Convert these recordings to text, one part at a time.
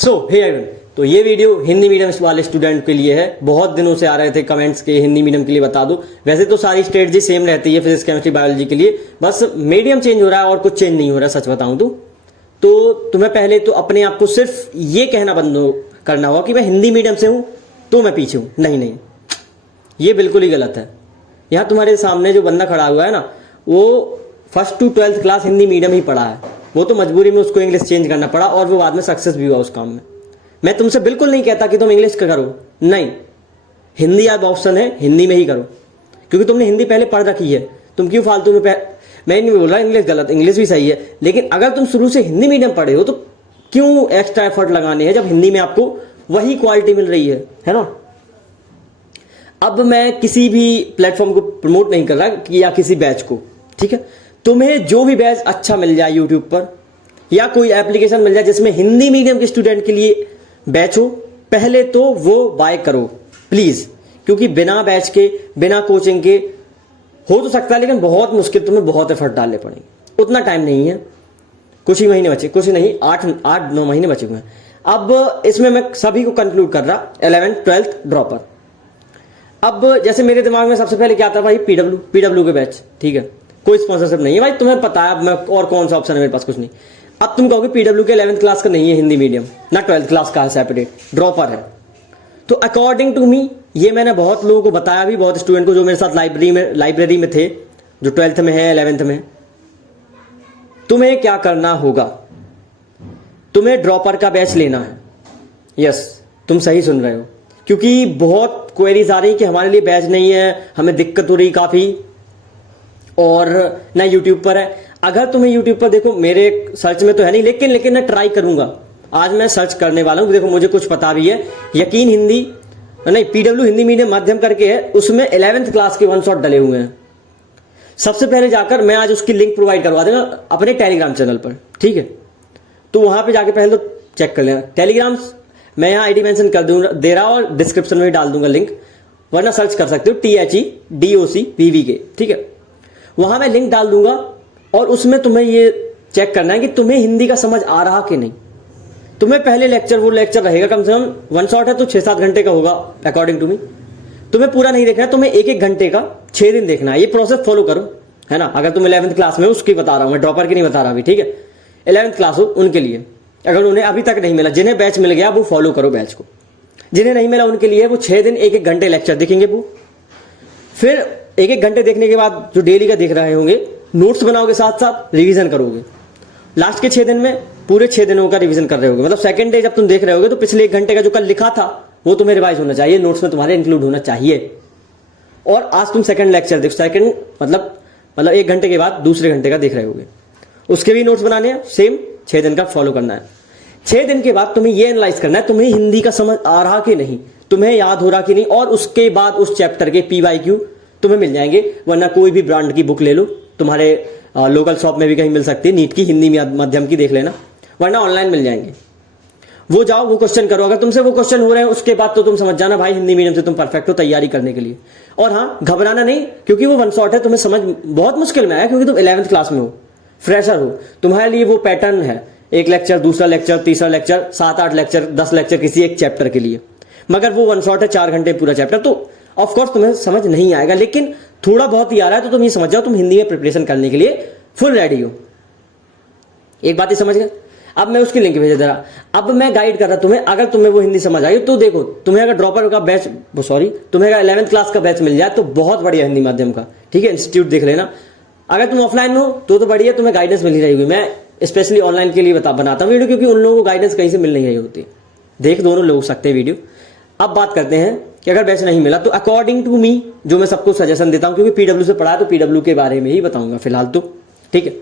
Hey everyone, तो ये video Hindi medium वाले स्टूडेंट के लिए है। बहुत दिनों से आ रहे थे कमेंट्स के हिंदी मीडियम के लिए बता दो। वैसे तो सारी स्ट्रेटजी सेम रहती है फिजिक्स केमिस्ट्री बायोलॉजी के लिए, बस मीडियम चेंज हो रहा है और कुछ चेंज नहीं हो रहा है। सच बताऊं तो तुम्हें पहले तो अपने आप को सिर्फ ये कहना बंद करना होगा कि मैं हिंदी मीडियम से हूं तो मैं पीछे हूं। नहीं, ये बिल्कुल ही गलत है। यहां तुम्हारे सामने जो बंदा खड़ा हुआ है ना, वो 1st to 12th class Hindi medium ही पढ़ा है। वो तो मजबूरी में उसको इंग्लिश चेंज करना पड़ा और वो बाद में सक्सेस भी हुआ उस काम में। मैं तुमसे बिल्कुल नहीं कहता कि तुम इंग्लिश का करो, नहीं, हिंदी अब ऑप्शन है, हिंदी में ही करो, क्योंकि तुमने हिंदी पहले पढ़ रखी है। तुम क्यों फालतू में मैं नहीं बोल रहा इंग्लिश गलत, इंग्लिश भी सही है, लेकिन अगर तुम शुरू से हिंदी मीडियम पढ़े हो तो क्यों एक्स्ट्रा एफर्ट लगाने हैं जब हिंदी में आपको वही क्वालिटी मिल रही है ना। अब मैं किसी भी प्लेटफॉर्म को प्रमोट नहीं कर रहा कि या किसी बैच को, ठीक है। तुम्हें जो भी बैच अच्छा मिल जाए यूट्यूब पर या कोई एप्लीकेशन मिल जाए जिसमें हिंदी मीडियम के स्टूडेंट के लिए बैच हो, पहले तो वो बाय करो प्लीज, क्योंकि बिना बैच के बिना कोचिंग के हो तो सकता है, लेकिन बहुत मुश्किल, तुम्हें बहुत एफर्ट डालने पड़ेंगे। उतना टाइम नहीं है, कुछ ही महीने बचे, कुछ नहीं 8-9 महीने बचे हुए हैं। अब इसमें मैं सभी को कंक्लूड कर रहा 11th 12th ड्रॉपर। अब जैसे मेरे दिमाग में सबसे पहले क्या आता है भाई, पीडब्ल्यू के बैच, ठीक है, कोई स्पॉन्सरशिप नहीं है भाई, तुम्हें पता है। अब मैं और कौन सा ऑप्शन है मेरे पास, कुछ नहीं। अब तुम कहोगे पीडब्ल्यू के 11th क्लास का नहीं है हिंदी मीडियम, ना 12th क्लास का है, सेपरेट ड्रॉपर है। तो अकॉर्डिंग टू मी, ये मैंने बहुत लोगों को बताया भी, बहुत स्टूडेंट को जो मेरे साथ लाइब्रेरी में थे, जो 12th में है 11th में। तुम्हें क्या करना होगा, तुम्हें ड्रॉपर का बैच लेना है। यस, तुम सही सुन रहे हो, क्योंकि बहुत क्वेरीज आ रही कि हमारे लिए बैच नहीं है, हमें दिक्कत हो रही काफी, और ना यूट्यूब पर है। अगर तुम्हें यूट्यूब पर देखो, मेरे सर्च में तो है नहीं, लेकिन मैं ट्राई करूंगा। आज मैं सर्च करने वाला हूं, देखो मुझे कुछ पता भी है। यकीन हिंदी नहीं, पीडब्ल्यू हिंदी मीडियम माध्यम करके है, उसमें 11th क्लास के 1 शॉट डले हुए हैं। सबसे पहले जाकर मैं आज उसकी लिंक प्रोवाइड करवा दूंगा अपने टेलीग्राम चैनल पर, ठीक है। तो वहां पे जाके पहले तो चेक कर लेना। टेलीग्राम मैं यहाँ आईडी मेंशन कर दूंगा, दे रहा, और डिस्क्रिप्शन में डाल दूंगा लिंक, वरना सर्च कर सकते हो THEDOCPVK, ठीक है। वहां मैं लिंक डाल दूंगा, और उसमें तुम्हें ये चेक करना है कि तुम्हें हिंदी का समझ आ रहा कि नहीं। तुम्हें पहले वो लेक्चर रहेगा, कम से कम 1 शॉट है तो 6-7 घंटे का होगा अकॉर्डिंग टू मी। तुम्हें पूरा नहीं देखना है, तुम्हें 1-1 घंटे का 6 दिन देखना है। ये प्रोसेस फॉलो करो, है ना। अगर तुम 11th क्लास में, उसकी बता रहा हूं मैं, ड्रॉपर की नहीं बता रहा अभी, ठीक है। 11th क्लास हो उनके लिए, अगर उन्हें अभी तक नहीं मिला, जिन्हें बैच मिल गया वो फॉलो करो बैच को। जिन्हें नहीं मिला उनके लिए वो 6 दिन 1-1 घंटे लेक्चर देखेंगे। वो फिर 1-1 घंटे देखने के बाद जो डेली का देख रहे होंगे, नोट्स बनाओगे, साथ साथ रिवीजन करोगे। लास्ट के 6 दिन में पूरे 6 दिनों का रिवीजन कर रहे होगे। मतलब सेकंड डे जब तुम देख रहे होगे तो पिछले 1 घंटे का जो कल लिखा था वो तुम्हें रिवाइज होना चाहिए, नोट्स में तुम्हारे इंक्लूड होना चाहिए। और आज तुम सेकंड लेक्चर देखो, सेकंड मतलब 1 घंटे के बाद दूसरे घंटे का देख रहे होगे, उसके भी नोट्स बनाने हैं, सेम 6 दिन का फॉलो करना है। 6 दिन के बाद तुम्हें ये एनालाइज करना है तुम्हें हिंदी का समझ आ रहा कि नहीं, तुम्हें याद हो रहा कि नहीं, और उसके बाद उस चैप्टर के PYQ तुम्हें मिल जाएंगे। वरना कोई भी ब्रांड की बुक ले लो, तुम्हारे लोकल शॉप में भी कहीं मिल सकती है, नीट की हिंदी माध्यम की देख लेना, वरना ऑनलाइन मिल जाएंगे। वो जाओ, वो क्वेश्चन करो। अगर तुमसे वो क्वेश्चन हो रहे हैं, उसके बाद तो तुम समझ जाना भाई हिंदी मीडियम से तुम परफेक्ट हो तैयारी करने के लिए। और हाँ, घबराना नहीं, क्योंकि वो 1 शॉट है, तुम्हें समझ बहुत मुश्किल में आया, क्योंकि तुम 11th क्लास में हो, फ्रेशर हो। तुम्हारे लिए वो पैटर्न है, 1 लेक्चर, दूसरा लेक्चर, तीसरा लेक्चर, 7-8 लेक्चर, 10 लेक्चर किसी एक चैप्टर के लिए। मगर वो 1 शॉट है, 4 घंटे पूरा चैप्टर, तो ऑफकोर्स तुम्हें समझ नहीं आएगा, लेकिन थोड़ा बहुत ही आ रहा है तो तुम ये समझ जाओ तुम हिंदी में प्रिपरेशन करने के लिए फुल रेडी हो। एक बात ही समझ गए। अब मैं उसकी लिंक भेज दे रहा, अब मैं गाइड कर रहा तुम्हें। अगर तुम्हें वो हिंदी समझ आई तो देखो, तुम्हें अगर ड्रॉपर का बैच, तुम्हें अगर 11th क्लास का बैच मिल जाए तो बहुत बढ़िया हिंदी माध्यम का, ठीक है, इंस्टीट्यूट देख लेना। अगर तुम ऑफलाइन हो तो बढ़िया, तुम्हें गाइडेंस मिल ही रहेगी। मैं स्पेशली ऑनलाइन के लिए बनाता हूँ वीडियो, क्योंकि उन लोगों को गाइडेंस कहीं से मिल नहीं रही होती। देख दोनों लोग सकते हैं वीडियो। अब बात करते हैं कि अगर बैच नहीं मिला तो अकॉर्डिंग टू मी जो मैं सबको सजेशन देता हूं, क्योंकि पीडब्ल्यू से पढ़ा है तो पीडब्ल्यू के बारे में ही बताऊंगा फिलहाल तो, ठीक है।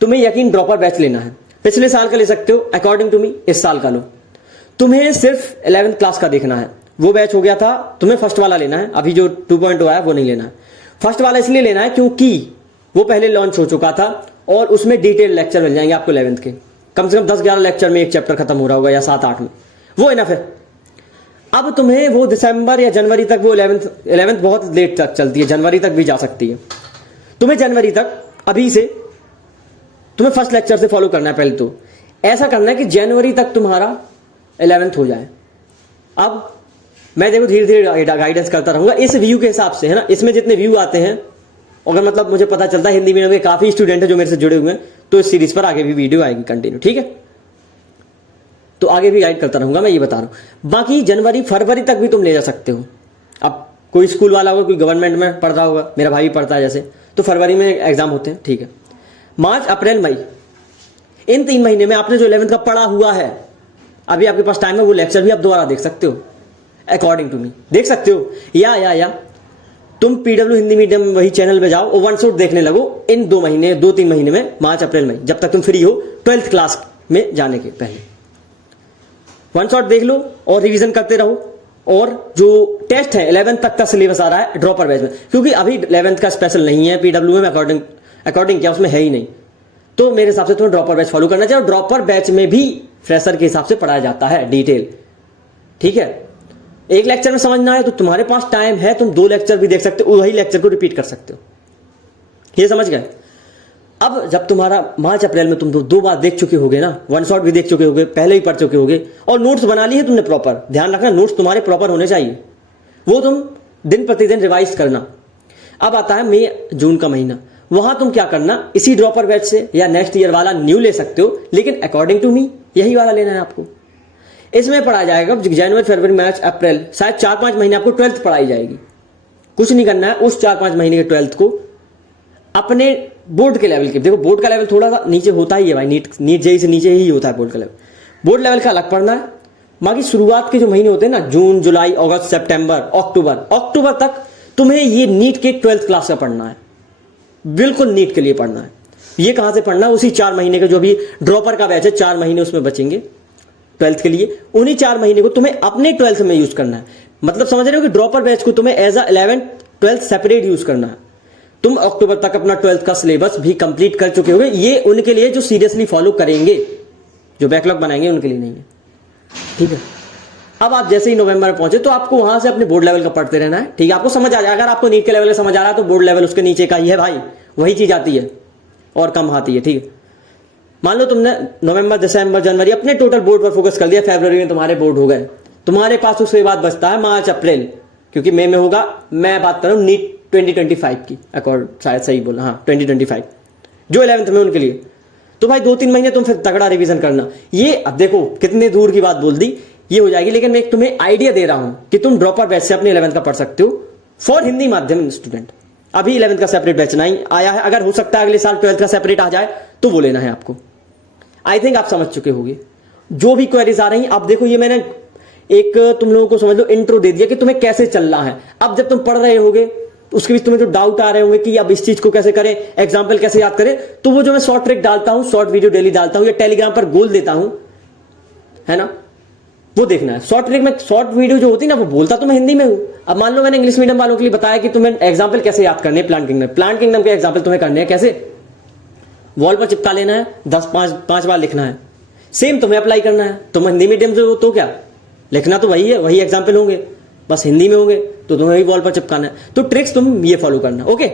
तुम्हें यकीन ड्रॉपर बैच लेना है, पिछले साल का ले सकते हो, अकॉर्डिंग टू मी इस साल का लो। तुम्हें सिर्फ 11th क्लास का देखना है। वो बैच हो गया था, तुम्हें फर्स्ट वाला लेना है, अभी जो 2.0 आया वो नहीं लेना है। फर्स्ट वाला इसलिए लेना है क्योंकि वो पहले लॉन्च हो चुका था, और उसमें डिटेल लेक्चर मिल जाएंगे आपको 11th के, कम से कम 10-11 लेक्चर में एक चैप्टर खत्म हो रहा होगा, या 7-8 में, वो इनफ है। अब तुम्हें वो दिसंबर या जनवरी तक, वो 11th बहुत लेट तक चलती है, जनवरी तक भी जा सकती है। तुम्हें जनवरी तक अभी से तुम्हें फर्स्ट लेक्चर से फॉलो करना है। पहले तो ऐसा करना है कि जनवरी तक तुम्हारा 11th हो जाए। अब मैं देखो धीरे धीरे गाइडेंस करता रहूंगा इस व्यू के हिसाब से, है ना। इसमें जितने व्यू आते हैं, अगर मतलब मुझे पता चलता है हिंदी मीडियम के काफी स्टूडेंट है जो मेरे से जुड़े हुए हैं, तो इस सीरीज पर आगे भी वीडियो आएगी कंटिन्यू, ठीक है। तो आगे भी गाइड करता रहूंगा, मैं ये बता रहा हूं। बाकी जनवरी फरवरी तक भी तुम ले जा सकते हो। अब कोई स्कूल वाला होगा, कोई गवर्नमेंट में पढ़ रहा होगा, मेरा भाई भी पढ़ता है जैसे, तो फरवरी में एग्जाम होते हैं, ठीक है। मार्च अप्रैल मई, इन 3 महीने में आपने जो 11th का पढ़ा हुआ है, अभी आपके पास टाइम है, वो लेक्चर भी आप दोबारा देख सकते हो, अकॉर्डिंग टू मी देख सकते हो। या तुम पीडब्ल्यू हिंदी मीडियम वही चैनल पे जाओ और वन शॉट देखने लगो इन 2-3 महीने में, मार्च अप्रैल मई, जब तक तुम फ्री हो 12th क्लास में जाने के पहले वन शॉट देख लो और रिवीजन करते रहो। और जो टेस्ट है 11th तक का सिलेबस आ रहा है ड्रॉपर बैच में, क्योंकि अभी 11th का स्पेशल नहीं है पीडब्ल्यू में, अकॉर्डिंग क्या उसमें है ही नहीं, तो मेरे हिसाब से तुम्हें ड्रॉपर बैच फॉलो करना चाहिए। और ड्रॉपर बैच में भी फ्रेशर के हिसाब से पढ़ाया जाता है डिटेल, ठीक है। एक लेक्चर में समझ ना आए तो तुम्हारे पास टाइम है, तुम 2 लेक्चर भी देख सकते हो, वही लेक्चर को रिपीट कर सकते हो, ये समझ गए। अब जब तुम्हारा मार्च अप्रैल में तुम 2 बार देख चुके होगे ना, वन शॉट भी देख चुके होगे, पहले ही पढ़ चुके होगे, और नोट्स बना लिए तुमने प्रॉपर, ध्यान रखना नोट्स तुम्हारे प्रॉपर होने चाहिए, वो तुम दिन प्रतिदिन रिवाइज करना। अब आता है मई जून का महीना, वहां तुम क्या करना, इसी ड्रॉपर बैच से या नेक्स्ट ईयर वाला न्यू ले सकते हो, लेकिन अकॉर्डिंग टू मी यही वाला लेना है आपको। इसमें पढ़ाया जाएगा जनवरी फरवरी मार्च अप्रैल, शायद 4-5 महीने आपको 12th पढ़ाई जाएगी। कुछ नहीं करना है, उस 4-5 महीने के 12th को अपने बोर्ड के लेवल के, देखो बोर्ड का लेवल थोड़ा सा नीचे होता ही है भाई, नीट जेई से नीचे ही होता है बोर्ड का लेवल, बोर्ड लेवल का अलग पढ़ना है। बाकी शुरुआत के जो महीने होते हैं ना, जून जुलाई अगस्त सितंबर अक्टूबर तक तुम्हें ये नीट के 12th क्लास का पढ़ना है, बिल्कुल नीट के लिए पढ़ना है। ये कहां से पढ़ना है, उसी 4 महीने के जो भी ड्रॉपर का बैच है, 4 महीने उसमें बचेंगे 12th के लिए, उन्हीं 4 महीने को तुम्हें अपने 12th में यूज करना है। मतलब समझ रहे हो कि ड्रॉपर बैच को तुम्हें as 11th 12th separate use करना है। तुम अक्टूबर तक अपना 12th का सिलेबस भी कंप्लीट कर चुके होगे, ये उनके लिए जो सीरियसली फॉलो करेंगे, जो बैकलॉग बनाएंगे उनके लिए नहीं है, ठीक है। अब आप जैसे ही नवंबर में पहुंचे तो आपको वहां से अपने बोर्ड लेवल का पढ़ते रहना है, ठीक है। आपको समझ आ जाए, अगर आपको नीट के लेवल का समझ आ रहा है तो बोर्ड लेवल उसके नीचे का ही है भाई, वही चीज आती है और कम आती है, ठीक है। मान लो तुमने नवंबर दिसंबर जनवरी अपने टोटल बोर्ड पर फोकस कर दिया, फरवरी में तुम्हारे बोर्ड हो गए, तुम्हारे पास उसके बाद बचता है मार्च अप्रैल, क्योंकि मई में होगा, मैं बात कर रहा हूं नीट 2025 की अकॉर्ड, शायद सही बोला, हाँ 2025 जो 11th में उनके लिए। तो भाई 2-3 महीने तुम फिर तगड़ा रिवीजन करना। ये अब देखो कितने दूर की बात बोल दी, ये हो जाएगी, लेकिन मैं एक तुम्हें आइडिया दे रहा हूं कि तुम ड्रॉपर बैच से अपने 11th का पढ़ सकते हो फॉर हिंदी माध्यम स्टूडेंट। अभी 11th का सेपरेट बैच नहीं आया है, अगर हो सकता है अगले साल 12th का सेपरेट आ जाए तो वो लेना है आपको। आई थिंक आप समझ चुके होंगे जो भी क्वेरीज आ रही हैं। अब देखो ये मैंने एक तुम लोगों को समझ लो इंट्रो दे दिया कि तुम्हें कैसे चलना है। अब जब तुम पढ़ रहे होगे उसके बीच तुम्हें जो डाउट आ रहे होंगे कि अब इस चीज को कैसे करें, एग्जाम्पल कैसे याद करें, तो वो जो मैं शॉर्ट ट्रिक डालता हूं, शॉर्ट वीडियो डेली डालता हूं या टेलीग्राम पर गोल देता हूं, है ना, वो देखना है। शॉर्ट ट्रिक में शॉर्ट वीडियो जो होती है ना, वो बोलता तो मैं हिंदी में हूं। अब मान लो मैंने इंग्लिश मीडियम वालों के लिए बताया कि तुम्हें एग्जाम्पल कैसे याद करने, प्लांट किंगडम के एग्जाम्पल तुम्हें करने हैं कैसे, वॉल पर चिपका लेना है, 5 बार लिखना है, सेम तुम्हें अप्लाई करना है। तुम हिंदी मीडियम से हो तो क्या लिखना तो वही है, वही एग्जाम्पल होंगे, बस हिंदी में होंगे, तो तुम्हें भी वॉल पर चिपकाना है। तो ट्रिक्स तुम ये फॉलो करना, ओके।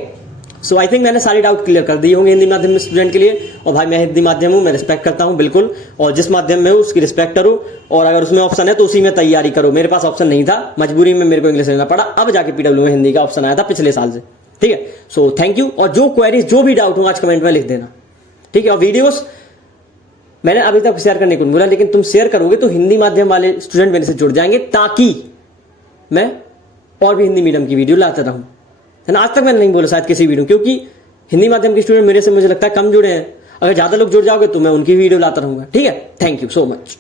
सो आई थिंक मैंने सारे डाउट क्लियर कर दिए होंगे हिंदी माध्यम स्टूडेंट के लिए। और भाई मैं हिंदी माध्यम हूं, मैं रिस्पेक्ट करता हूं बिल्कुल, और जिस माध्यम में हो उसकी रिस्पेक्ट करो, और अगर उसमें ऑप्शन है तो उसी में तैयारी करो। मेरे पास ऑप्शन नहीं था, मजबूरी में मेरे को इंग्लिश लेना पड़ा, अब जाके पीडब्ल्यू में हिंदी का ऑप्शन आया था पिछले साल से, ठीक है। सो थैंक यू, और जो क्वेरीज जो भी डाउट हो आज कमेंट में लिख देना, ठीक है। और वीडियोस मैंने अभी तक शेयर करने को नहीं बोला, लेकिन तुम शेयर करोगे तो हिंदी माध्यम वाले स्टूडेंट मेरे से जुड़ जाएंगे, ताकि मैं और भी हिंदी मीडियम की वीडियो लाता रहूं, है ना। आज तक मैंने नहीं बोला शायद किसी वीडियो, क्योंकि हिंदी माध्यम के स्टूडेंट मेरे से मुझे लगता है कम जुड़े हैं। अगर ज्यादा लोग जुड़ जाओगे तो मैं उनकी वीडियो लाता रहूंगा, ठीक है। Thank you so much.